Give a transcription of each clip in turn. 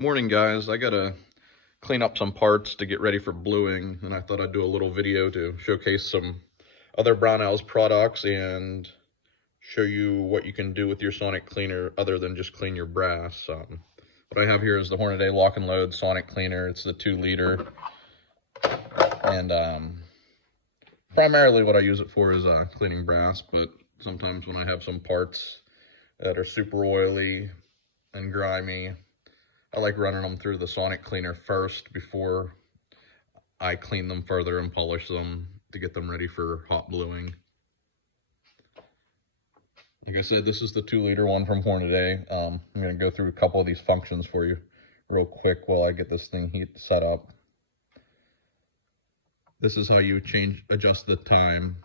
Morning, guys. I gotta clean up some parts to get ready for bluing, and I thought I'd do a little video to showcase some other Brownells products and show you what you can do with your sonic cleaner other than just clean your brass. What I have here is the Hornady Lock and Load Sonic Cleaner. It's the 2-liter, and primarily what I use it for is cleaning brass, but sometimes when I have some parts that are super oily and grimy, I like running them through the sonic cleaner first before I clean them further and polish them to get them ready for hot bluing. Like I said, this is the 2-liter one from Hornady. I'm going to go through a couple of these functions for you real quick while I get this thing set up. This is how you adjust the time.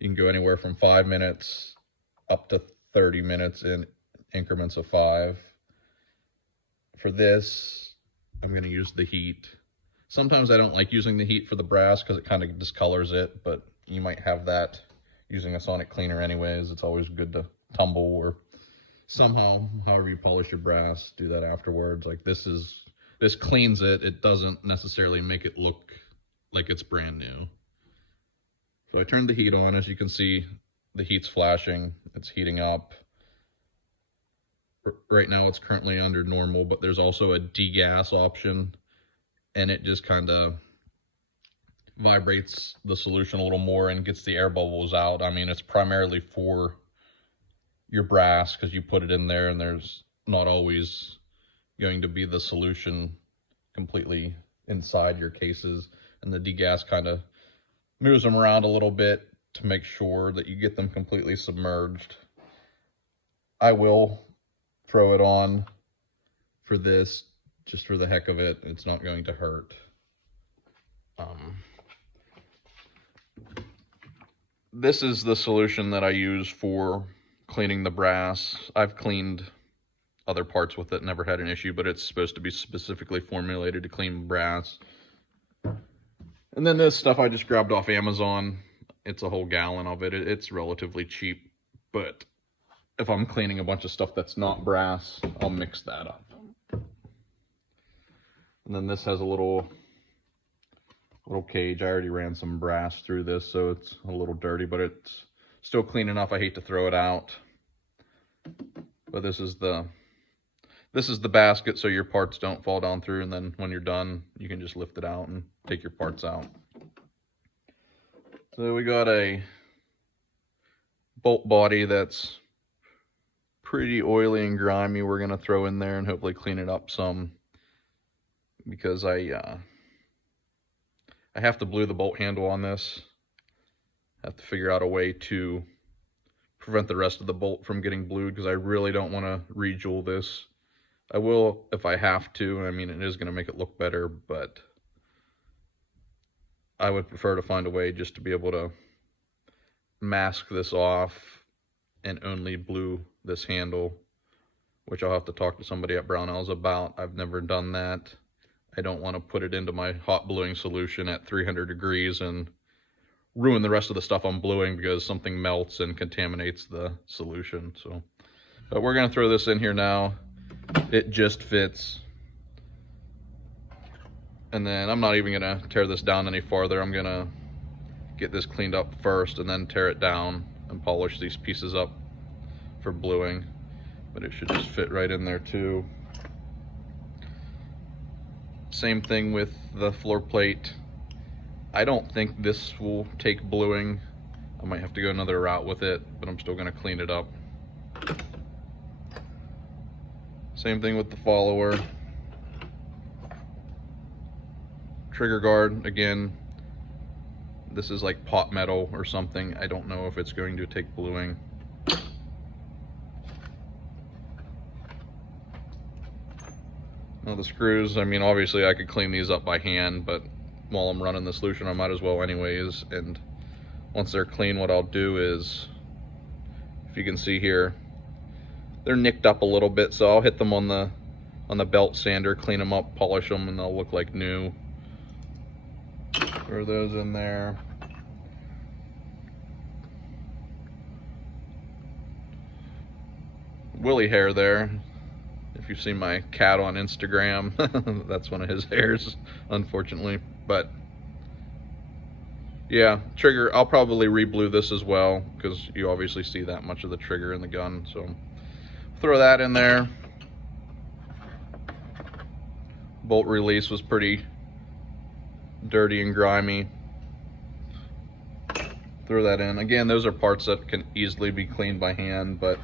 You can go anywhere from 5 minutes up to 30 minutes in increments of 5. For this, I'm going to use the heat. Sometimes I don't like using the heat for the brass because it kind of discolors it, but you might have that using a sonic cleaner anyways. It's always good to tumble or somehow, however you polish your brass, do that afterwards. Like this cleans it. It doesn't necessarily make it look like it's brand new. So I turned the heat on. As you can see, the heat's flashing. It's heating up. Right now it's currently under normal, but there's also a degas option, and it just kind of vibrates the solution a little more and gets the air bubbles out. I mean, it's primarily for your brass because you put it in there and there's not always going to be the solution completely inside your cases, and the degas kind of moves them around a little bit to make sure that you get them completely submerged. I will throw it on for this just for the heck of it. It's not going to hurt. This is the solution that I use for cleaning the brass. I've cleaned other parts with it, never had an issue, but it's supposed to be specifically formulated to clean brass. And then this stuff I just grabbed off Amazon. It's a whole gallon of it. It's relatively cheap, but if I'm cleaning a bunch of stuff that's not brass, I'll mix that up. And then this has a little cage. I already ran some brass through this, so it's a little dirty, but it's still clean enough. I hate to throw it out. But this is the basket so your parts don't fall down through, and then when you're done, you can just lift it out and take your parts out. So we got a bolt body that's pretty oily and grimy. We're gonna throw in there and hopefully clean it up some, because I have to blue the bolt handle on this. I have to figure out a way to prevent the rest of the bolt from getting blued, because I really don't want to re-jewel this. I will if I have to. I mean, it is going to make it look better, but I would prefer to find a way just to be able to mask this off and only blue this handle, which I'll have to talk to somebody at Brownells about. I've never done that. I don't want to put it into my hot bluing solution at 300 degrees and ruin the rest of the stuff I'm bluing because something melts and contaminates the solution. So, but we're going to throw this in here now. It just fits. And then I'm not even going to tear this down any farther. I'm going to get this cleaned up first and then tear it down and polish these pieces up for bluing. But it should just fit right in there too. Same thing with the floor plate. I don't think this will take bluing. I might have to go another route with it, but I'm still going to clean it up. Same thing with the follower. Trigger guard, again, this is like pot metal or something. I don't know if it's going to take bluing. Now the screws, I mean, obviously I could clean these up by hand, but while I'm running the solution, I might as well anyways. And once they're clean, what I'll do is, if you can see here, they're nicked up a little bit, so I'll hit them on the belt sander, clean them up, polish them, and they'll look like new. Throw those in there. Willy hair there. If you've seen my cat on Instagram, that's one of his hairs, unfortunately. But yeah, trigger, I'll probably re-blue this as well, because you obviously see that much of the trigger in the gun. So throw that in there. Bolt release was pretty dirty and grimy. Throw that in. Again, those are parts that can easily be cleaned by hand, but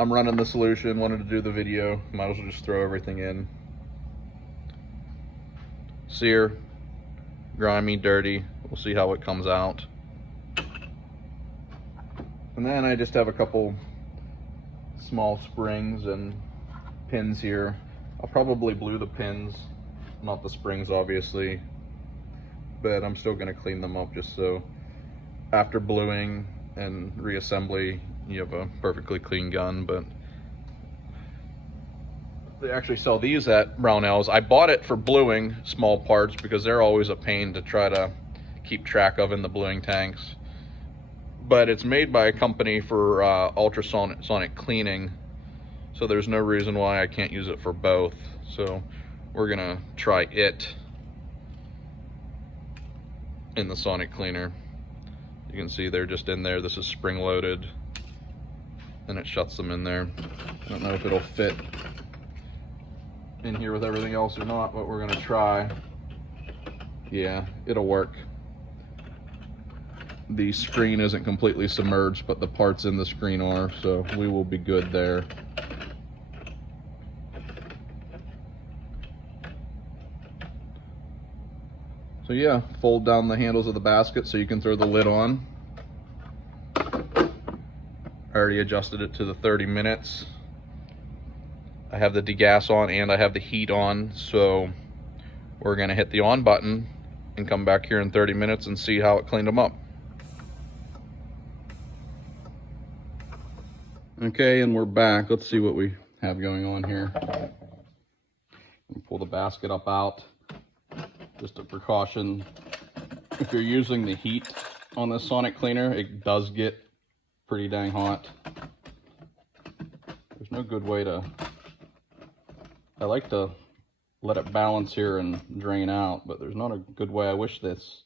I'm running the solution, wanted to do the video, might as well just throw everything in. Sear, grimy, dirty. We'll see how it comes out. And then I just have a couple small springs and pins here. I'll probably blue the pins, not the springs obviously, but I'm still going to clean them up just so after bluing and reassembly you have a perfectly clean gun. But they actually sell these at Brownells. I bought it for bluing small parts because they're always a pain to try to keep track of in the bluing tanks. But it's made by a company for ultrasonic cleaning, so there's no reason why I can't use it for both. So we're gonna try it in the sonic cleaner. You can see they're just in there. This is spring loaded and it shuts them in there. I don't know if it'll fit in here with everything else or not, but we're gonna try. Yeah, it'll work. The screen isn't completely submerged, but the parts in the screen are, so we will be good there. So yeah, fold down the handles of the basket so you can throw the lid on. I already adjusted it to the 30 minutes. I have the degas on and I have the heat on, so we're gonna hit the on button and come back here in 30 minutes and see how it cleaned them up. Okay, and we're back. Let's see what we have going on here. Pull the basket up out. Just a precaution, if you're using the heat on this sonic cleaner, it does get pretty dang hot. There's no good way to, I like to let it balance here and drain out, but there's not a good way. I wish this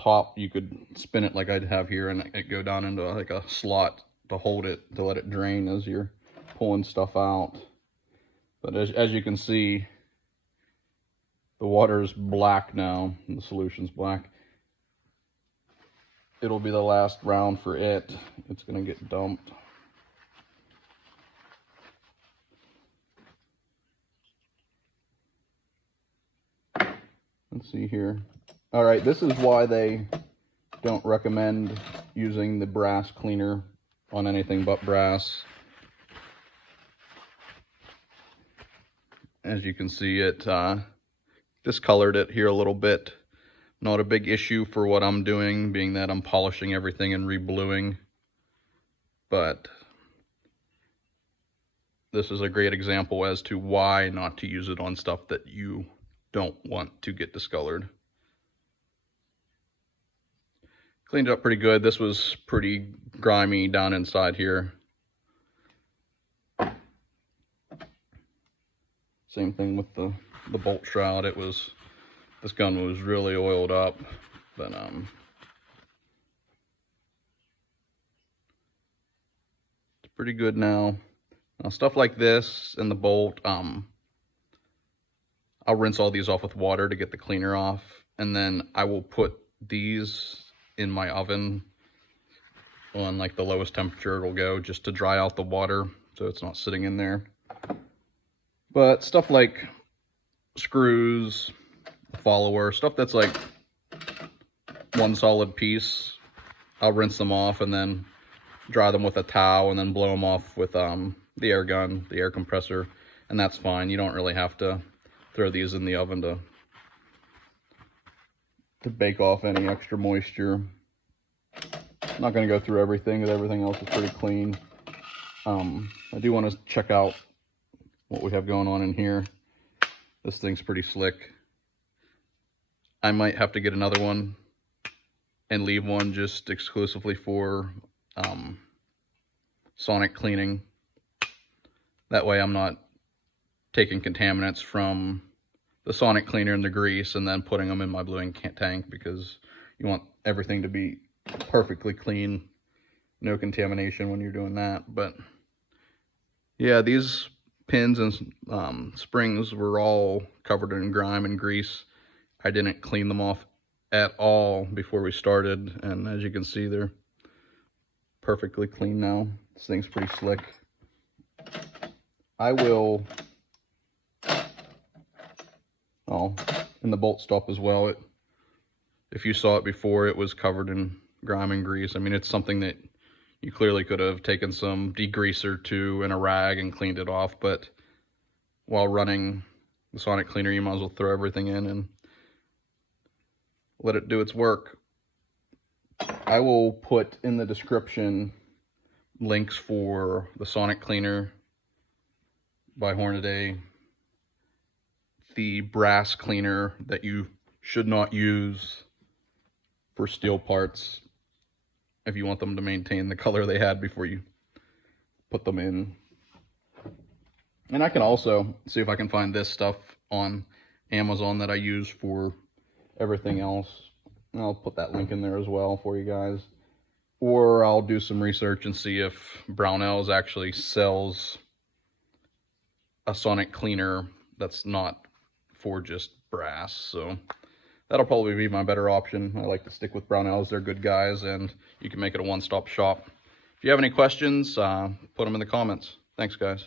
top, you could spin it like I'd have here and it go down into like a slot to hold it, to let it drain as you're pulling stuff out. But as you can see, the water is black now, and the solution's black. It'll be the last round for it. It's gonna get dumped. Let's see here. All right, this is why they don't recommend using the brass cleaner on anything but brass. As you can see, it discolored it here a little bit. Not a big issue for what I'm doing, being that I'm polishing everything and re-bluing. But this is a great example as to why not to use it on stuff that you don't want to get discolored. Cleaned it up pretty good. This was pretty grimy down inside here. Same thing with the bolt shroud. This gun was really oiled up, but it's pretty good now. Now stuff like this and the bolt, I'll rinse all these off with water to get the cleaner off, and then I will put these in my oven on like the lowest temperature it'll go, just to dry out the water so it's not sitting in there. But stuff like screws, follower, stuff that's like one solid piece, I'll rinse them off and then dry them with a towel and then blow them off with the air gun, the air compressor, and that's fine. You don't really have to throw these in the oven to bake off any extra moisture. I'm not going to go through everything, because everything else is pretty clean. I do want to check out what we have going on in here. This thing's pretty slick. I might have to get another one and leave one just exclusively for sonic cleaning. That way I'm not taking contaminants from the sonic cleaner and the grease and then putting them in my blue ink tank, because you want everything to be perfectly clean, no contamination when you're doing that. But yeah, these pins and springs were all covered in grime and grease. I didn't clean them off at all before we started, and as you can see, they're perfectly clean now. This thing's pretty slick. I will, in the bolt stop as well, if you saw it before, it was covered in grime and grease. I mean, it's something that you clearly could have taken some degreaser to in a rag and cleaned it off, but while running the sonic cleaner, you might as well throw everything in and let it do its work. I will put in the description links for the sonic cleaner by Hornady, the brass cleaner that you should not use for steel parts if you want them to maintain the color they had before you put them in. And I can also see if I can find this stuff on Amazon that I use for everything else. And I'll put that link in there as well for you guys. Or I'll do some research and see if Brownells actually sells a sonic cleaner that's not for just brass. So that'll probably be my better option. I like to stick with Brownells. They're good guys, and you can make it a one-stop shop. If you have any questions, put them in the comments. Thanks, guys.